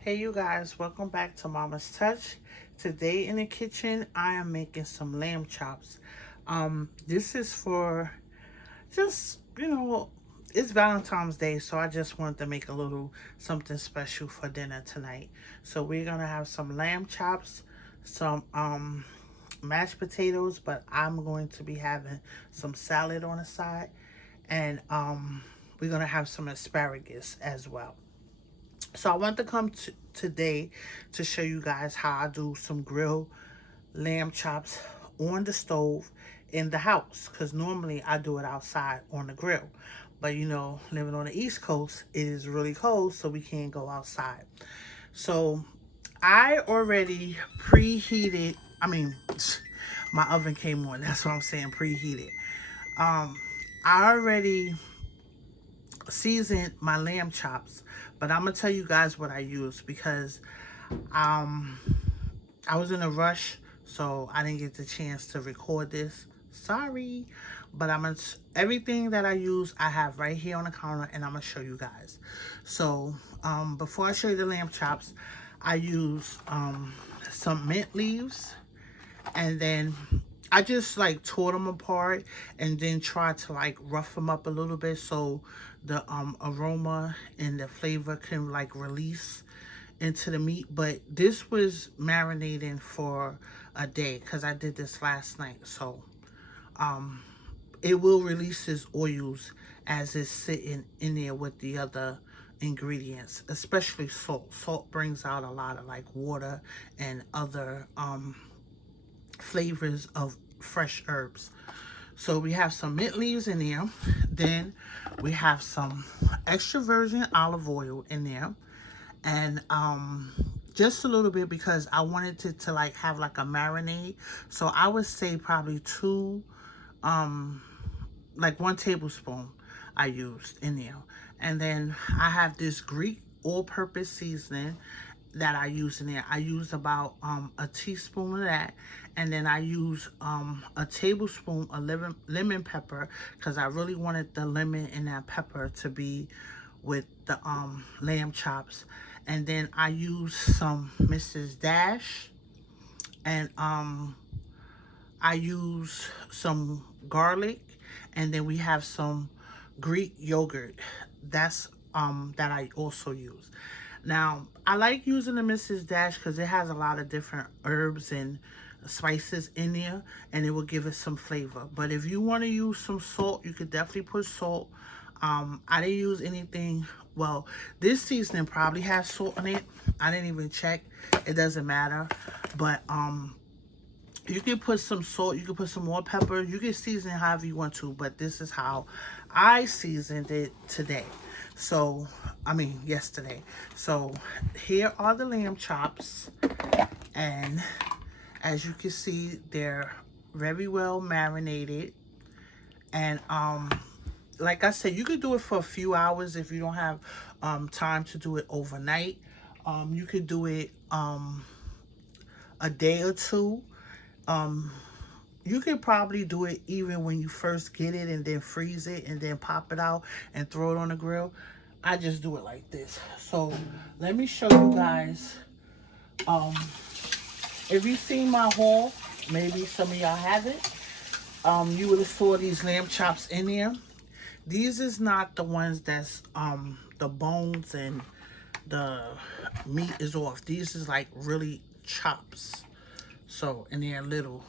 Hey you guys, welcome back to Mama's Touch. Today in the kitchen, I am making some lamb chops. This is for just, it's Valentine's Day, so I just wanted to make a little something special for dinner tonight. So we're gonna have some lamb chops, some mashed potatoes, but I'm going to be having some salad on the side, and we're gonna have some asparagus as well. So I want to come today to show you guys how I do some grilled lamb chops on the stove in the house. Because normally I do it outside on the grill. But living on the East Coast, it is really cold, so we can't go outside. So I already preheated, I mean, my oven came on. That's what I'm saying, preheated. Um, I already seasoned my lamb chops, but I'm gonna tell you guys what I use because um I was in a rush, so I didn't get the chance to record this. Sorry, but everything that I use I have right here on the counter, and I'm gonna show you guys. So before I show you the lamb chops, I use some mint leaves, and then I just like tore them apart and then try to like rough them up a little bit so the aroma and the flavor can like release into the meat. But this was marinating for a day because I did this last night, so um it will release its oils as it's sitting in there with the other ingredients, especially salt. Salt brings out a lot of like water and other flavors of fresh herbs. So we have some mint leaves in there. Then we have some extra virgin olive oil in there. And just a little bit because I wanted it to like have like a marinade. So I would say probably um like 1 tablespoon I used in there. And then I have this Greek all-purpose seasoning that I use in there. I use about a teaspoon of that, and then I use a tablespoon of lemon pepper because I really wanted the lemon and that pepper to be with the lamb chops. And then I use some Mrs. Dash, and I use some garlic, and then we have some Greek yogurt. That's that I also use. Now, I like using the Mrs. Dash because it has a lot of different herbs and spices in there, and it will give it some flavor. But if you want to use some salt, you could definitely put salt. I didn't use anything. Well, this seasoning probably has salt in it. I didn't even check. It doesn't matter. But you can put some salt, you can put some more pepper, you can season it however you want to, but this is how I seasoned it today. So, I mean, yesterday. So, here are the lamb chops, and as you can see, they're very well marinated. And, like I said, you could do it for a few hours if you don't have time to do it overnight. You could do it a day or two. Um, you could probably do it even when you first get it and then freeze it and then pop it out and throw it on the grill. I just do it like this. So let me show you guys. Um, if you've seen my haul, maybe some of y'all haven't. You would have saw these lamb chops in there. These is not the ones that's the bones and the meat is off. These is like really chops. So, and they're little.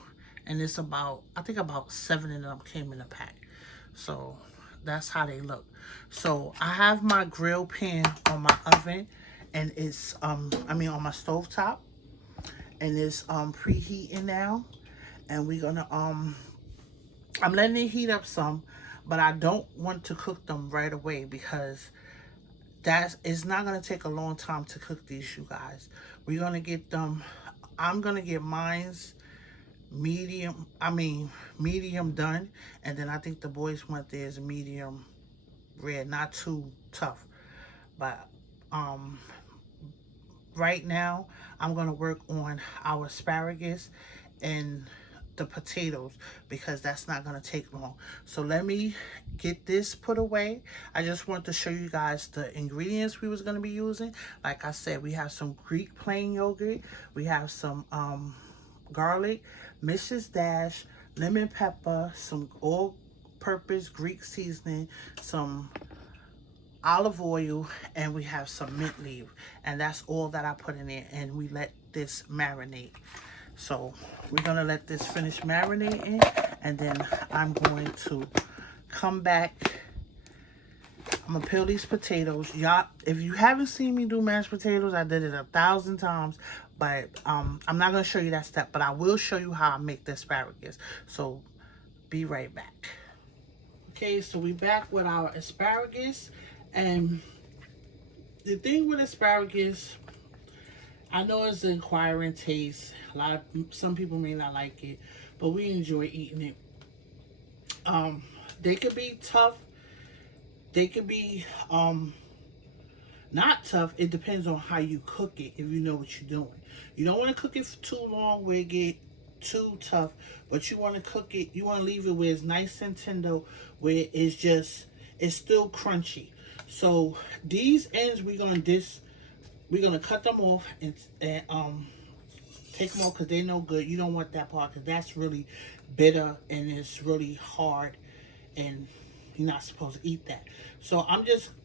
And it's about, I think about 7 of them came in a pack. So, that's how they look. So, I have my grill pan on my oven. And it's, on my stove top. And it's preheating now. And we're gonna, I'm letting it heat up some. But I don't want to cook them right away because it's not gonna take a long time to cook these, you guys. We're gonna get them. I'm gonna get mine's medium done, and then I think the boys want theirs medium rare, not too tough. But um right now I'm gonna work on our asparagus, and the potatoes because that's not going to take long. So let me get this put away. I just want to show you guys the ingredients we was going to be using. Like I said, we have some Greek plain yogurt. We have some garlic, Mrs. Dash, lemon pepper, some all-purpose Greek seasoning, some olive oil, and we have some mint leaf. And that's all that I put in there. And we let this marinate. So we're going to let this finish marinating. And then I'm going to come back. I'm going to peel these potatoes. Y'all, if you haven't seen me do mashed potatoes, I did it 1,000 times. But I'm not going to show you that step. But I will show you how I make the asparagus. So be right back. Okay, so we back with our asparagus. And the thing with asparagus, I know it's an acquiring taste. Some people may not like it, but we enjoy eating it. They could be tough. They could be not tough. It depends on how you cook it. If you know what you're doing, you don't want to cook it for too long where it get too tough, but you want to cook it. You want to leave it where it's nice and tender, where it's still crunchy. So these ends we're gonna cut them off and take them off because they're no good. You don't want that part because that's really bitter and it's really hard and you're not supposed to eat that. So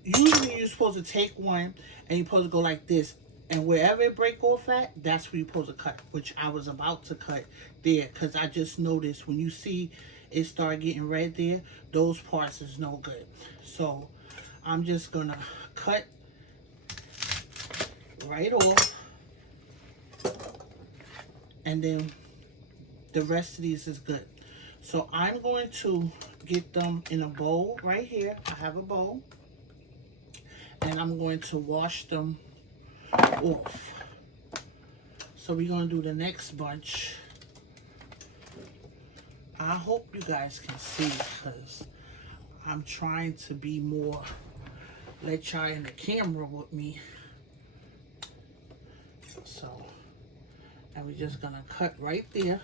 usually you're supposed to take one and you're supposed to go like this, and wherever it break off at, that's where you're supposed to cut, which I was about to cut there because I just noticed when you see it start getting red there, those parts is no good. So I'm just gonna cut right off, and then the rest of these is good. So I'm going to get them in a bowl right here. I have a bowl, and I'm going to wash them off. So we're gonna do the next bunch. I hope you guys can see because I'm trying to be more, let y'all in the camera with me. So, and we're just gonna cut right there.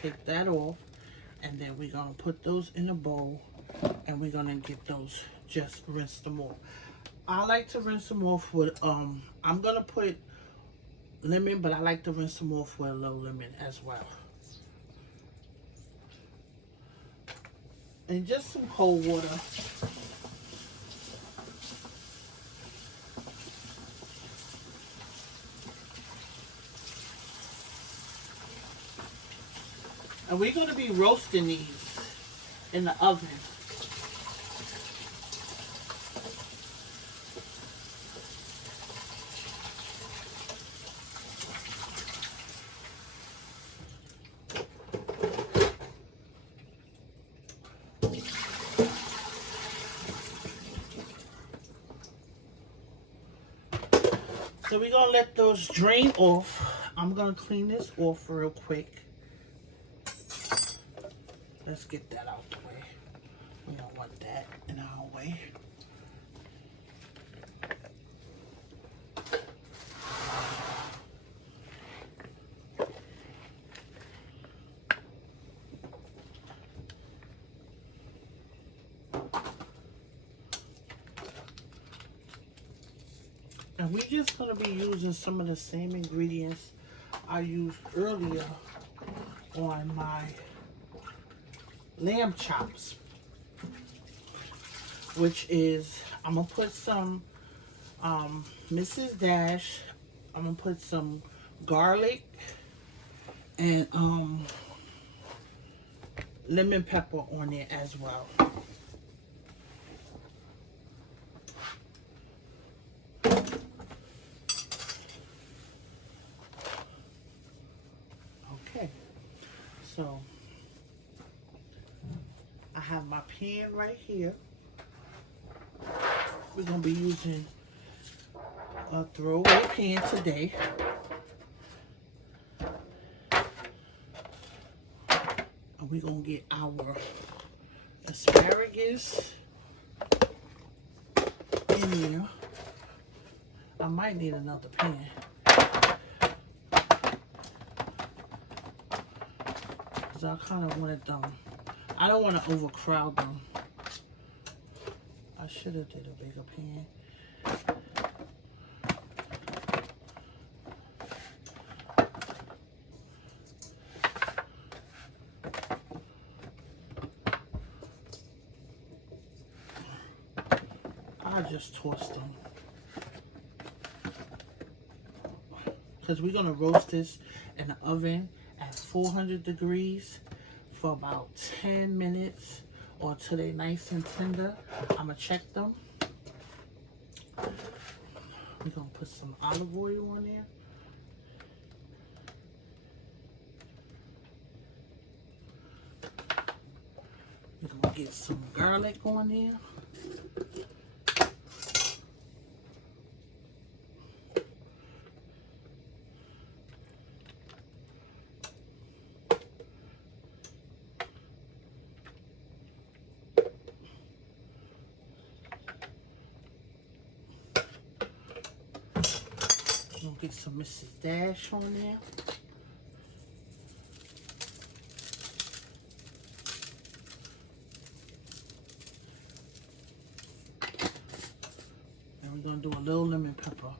Take that off, and then we're gonna put those in a bowl, and we're gonna get those, just rinse them off. I like to rinse them off with I'm gonna put lemon, but I like to rinse them off with a little lemon as well. And just some cold water. And we're going to be roasting these in the oven. So we're going to let those drain off. I'm going to clean this off real quick. Let's get that out the way. We don't want that in our way. And we're just going to be using some of the same ingredients I used earlier on my lamb chops, which is, I'm going to put some Mrs. Dash, I'm going to put some garlic and lemon pepper on it as well. Okay, so I have my pan right here. We're going to be using a throwaway pan today. And we're going to get our asparagus in here. I might need another pan. because I kind of wanted them. I don't want to overcrowd them. I should have did a bigger pan. I just tossed them. Because we're going to roast this in the oven at 400 degrees for about 10 minutes or until they're nice and tender. I'm going to check them. We're going to put some olive oil on there. We're going to get some garlic on there. We'll get some Mrs. Dash on there. And we're going to do a little lemon pepper.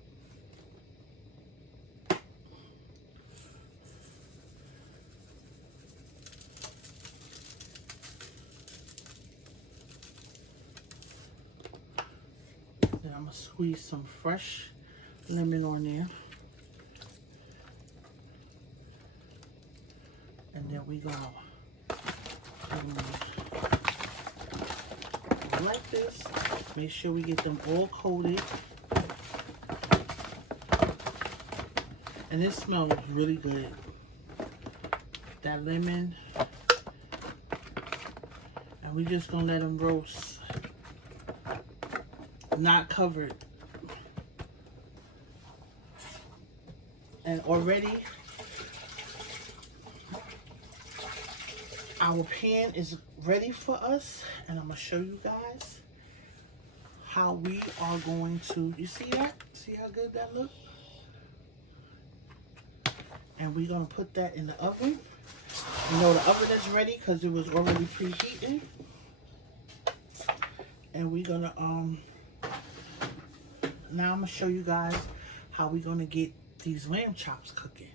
Then I'm going to squeeze some fresh lemon on there. And then we gonna like this. Make sure we get them all coated. And this smells really good. That lemon. And we just gonna let them roast. Not covered. And already our pan is ready for us, and I'm gonna show you guys how we are going to, you see that? See how good that looks? And we're gonna put that in the oven. You know the oven is ready because it was already preheating. And we're gonna now I'm gonna show you guys how we're gonna get these lamb chops cooking.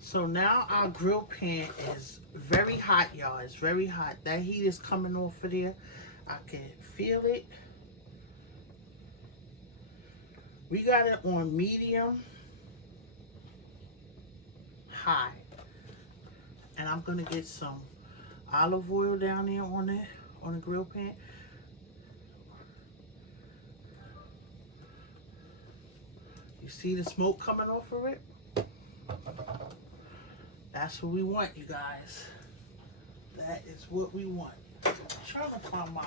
So now our grill pan is very hot, y'all. It's very hot. That heat is coming off of there. I can feel it. We got it on medium high. And I'm gonna get some olive oil down there on the grill pan. You see the smoke coming off of it? That's what we want, you guys. That is what we want. I'm trying to find my...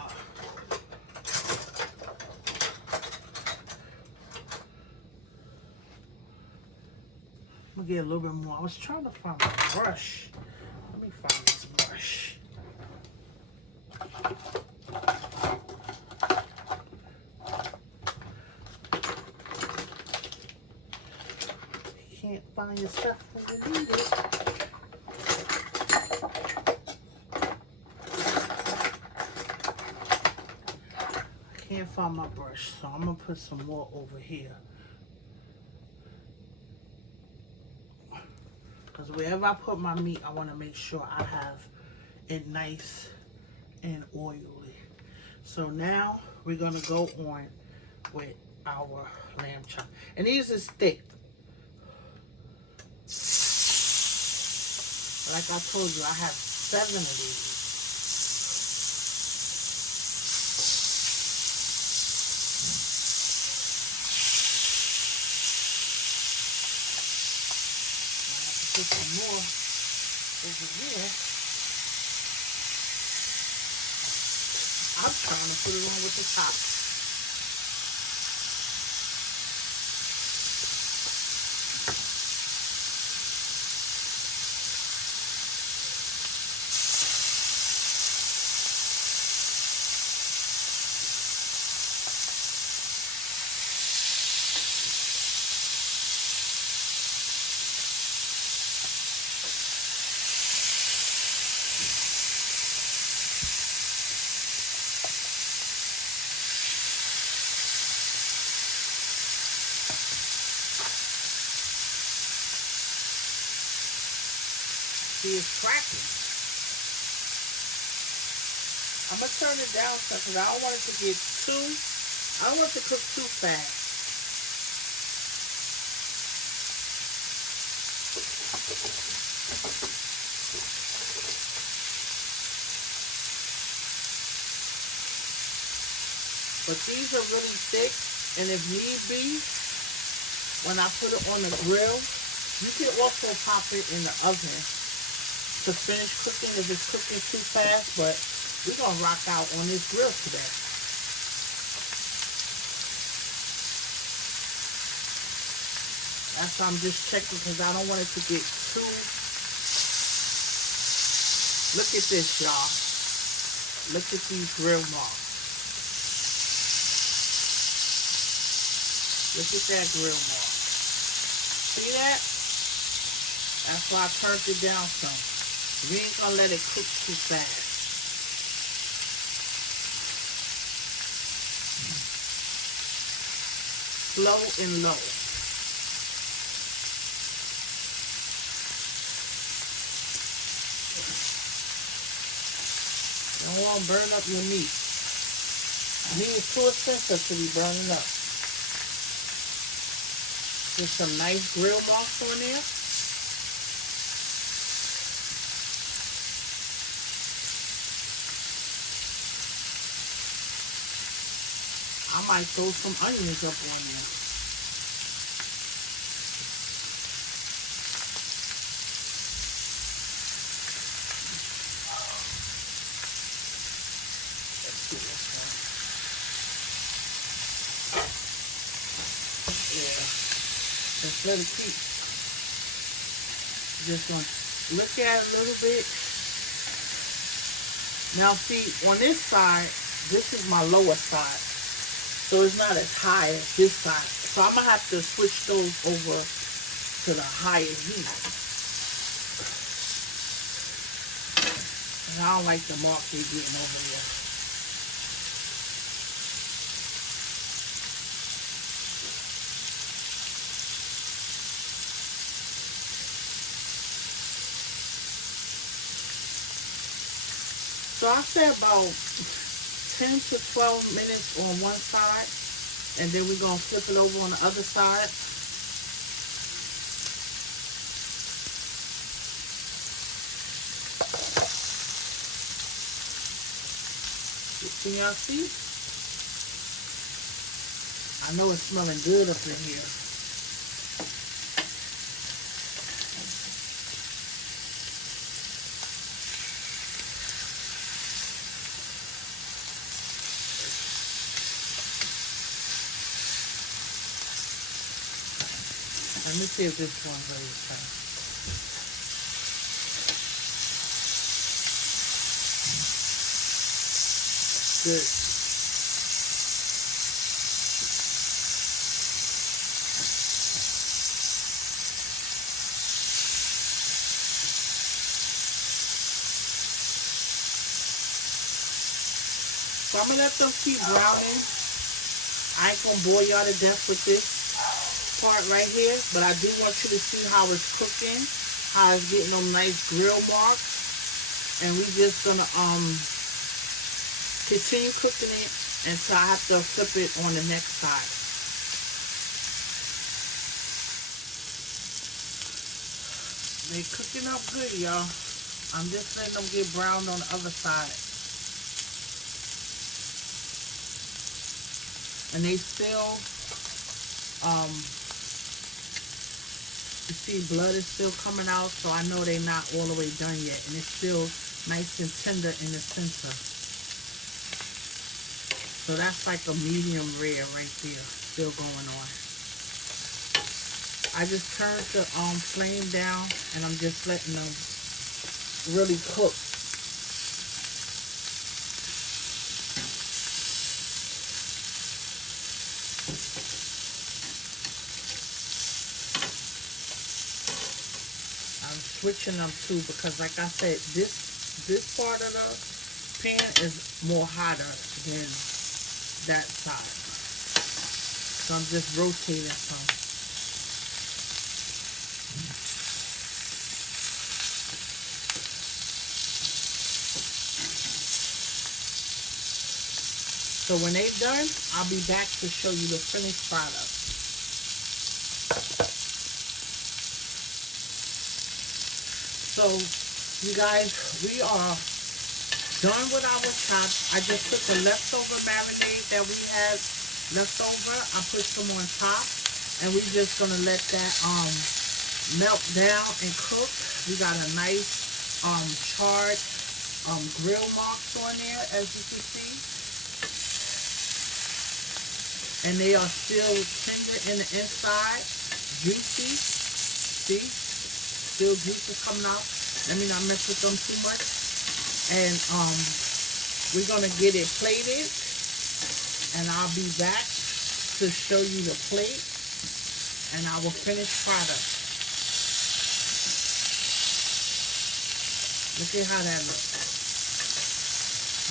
I'm gonna get a little bit more. I was trying to find my brush. Let me find this brush. You can't find your stuff when you need it. I can't find my brush, so I'm gonna put some more over here. Because wherever I put my meat, I want to make sure I have it nice and oily. So now we're going to go on with our lamb chop. And these is thick. Like I told you, I have 7 of these. Put some more over here. I'm trying to put it on with the top. See, it's cracking. I'm going to turn it down because I don't want it to get too, I don't want it to cook too fast. But these are really thick, and if need be, when I put it on the grill, you can also pop it in the oven to finish cooking if it's cooking too fast, but we're going to rock out on this grill today. That's why I'm just checking because I don't want it to get too... Look at this, y'all. Look at these grill marks. Look at that grill mark. See that? That's why I turned it down some. We ain't gonna let it cook too fast. Slow and low. Don't want to burn up your meat. Meat is too expensive to be burning up. Just some nice grill marks on there. I might throw some onions up on there. Let's see this one. Yeah. Just let it keep. Just gonna look at it a little bit. Now see, on this side, this is my lower side. So it's not as high as this side. So I'm going to have to switch those over to the higher heat. And I don't like the mark they're getting over there. So I said about 10 to 12 minutes on one side, and then we're going to flip it over on the other side. Can y'all see? I know it's smelling good up in here. Let me see if this one's ready to try. Good. So I'm gonna let them keep browning. I ain't gonna bore y'all to death with this part right here, but I do want you to see how it's cooking, how it's getting them nice grill marks, and we just gonna continue cooking it until I have to flip it on the next side. They cooking up good, y'all. I'm just letting them get browned on the other side, and they still you see blood is still coming out, so I know they're not all the way done yet, and it's still nice and tender in the center. So that's like a medium rare right there, still going on. I just turned the flame down, and I'm just letting them really cook. Switching them too, because like I said, this part of the pan is more hotter than that side. So I'm just rotating some. So when they're done, I'll be back to show you the finished product. So, you guys, we are done with our chops. I just took the leftover marinade that we had left over. I put some on top, and we're just gonna let that melt down and cook. We got a nice charred grill marks on there, as you can see, and they are still tender in the inside, juicy. See, still juices coming out. Let me not mess with them too much. And we're gonna get it plated, and I'll be back to show you the plate and our finished product. Look at how that looks.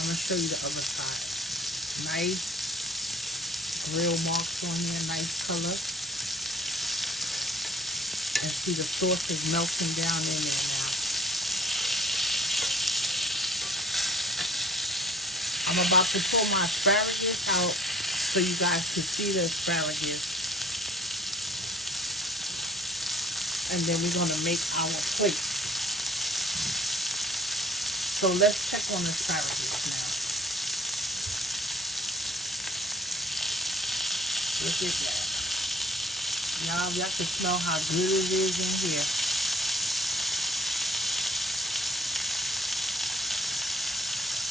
I'm gonna show you the other side. Nice grill marks on there, nice color. And see, the sauce is melting down in there now. I'm about to pull my asparagus out so you guys can see the asparagus. And then we're going to make our plate. So let's check on the asparagus now. Look at that. Y'all can smell how good it is in here.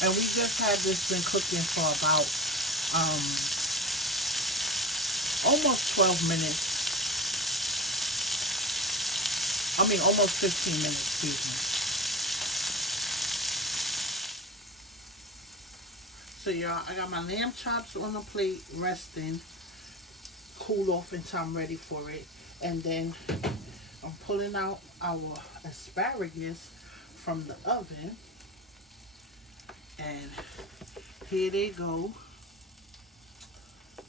And we just had this been cooking for about almost 12 minutes. I mean almost 15 minutes, excuse me. So y'all, I got my lamb chops on the plate resting, cool off until I'm ready for it. And then I'm pulling out our asparagus from the oven. And here they go.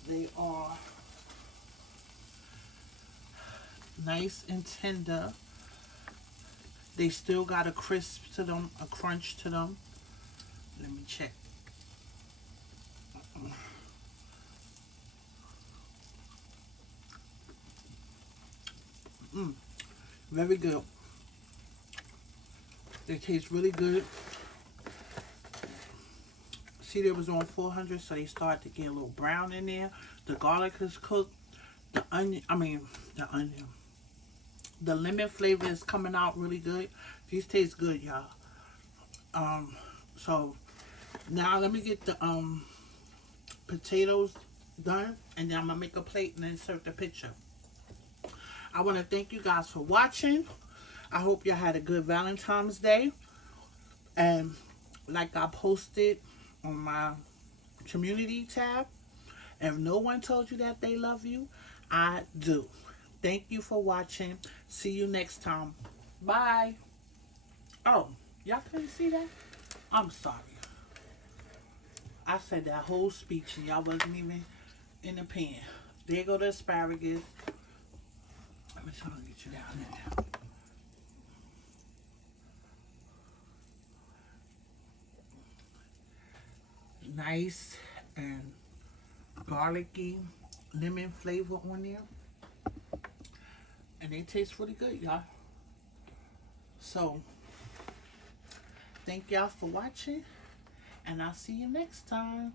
They are nice and tender. They still got a crisp to them, a crunch to them. Let me check. Very good. They taste really good. See, they was on 400, so they started to get a little brown in there. The garlic is cooked. The lemon flavor is coming out really good. These taste good, y'all. So now let me get the potatoes done, and then I'm gonna make a plate and insert the picture. I want to thank you guys for watching. I hope y'all had a good Valentine's Day. And like I posted on my community tab, if no one told you that they love you, I do. Thank you for watching. See you next time. Bye. Oh, y'all couldn't see that? I'm sorry. I said that whole speech and y'all wasn't even in the pan. There go the asparagus. Let me try to get you down there. Nice and garlicky lemon flavor on there. And they taste really good, y'all. So, thank y'all for watching. And I'll see you next time.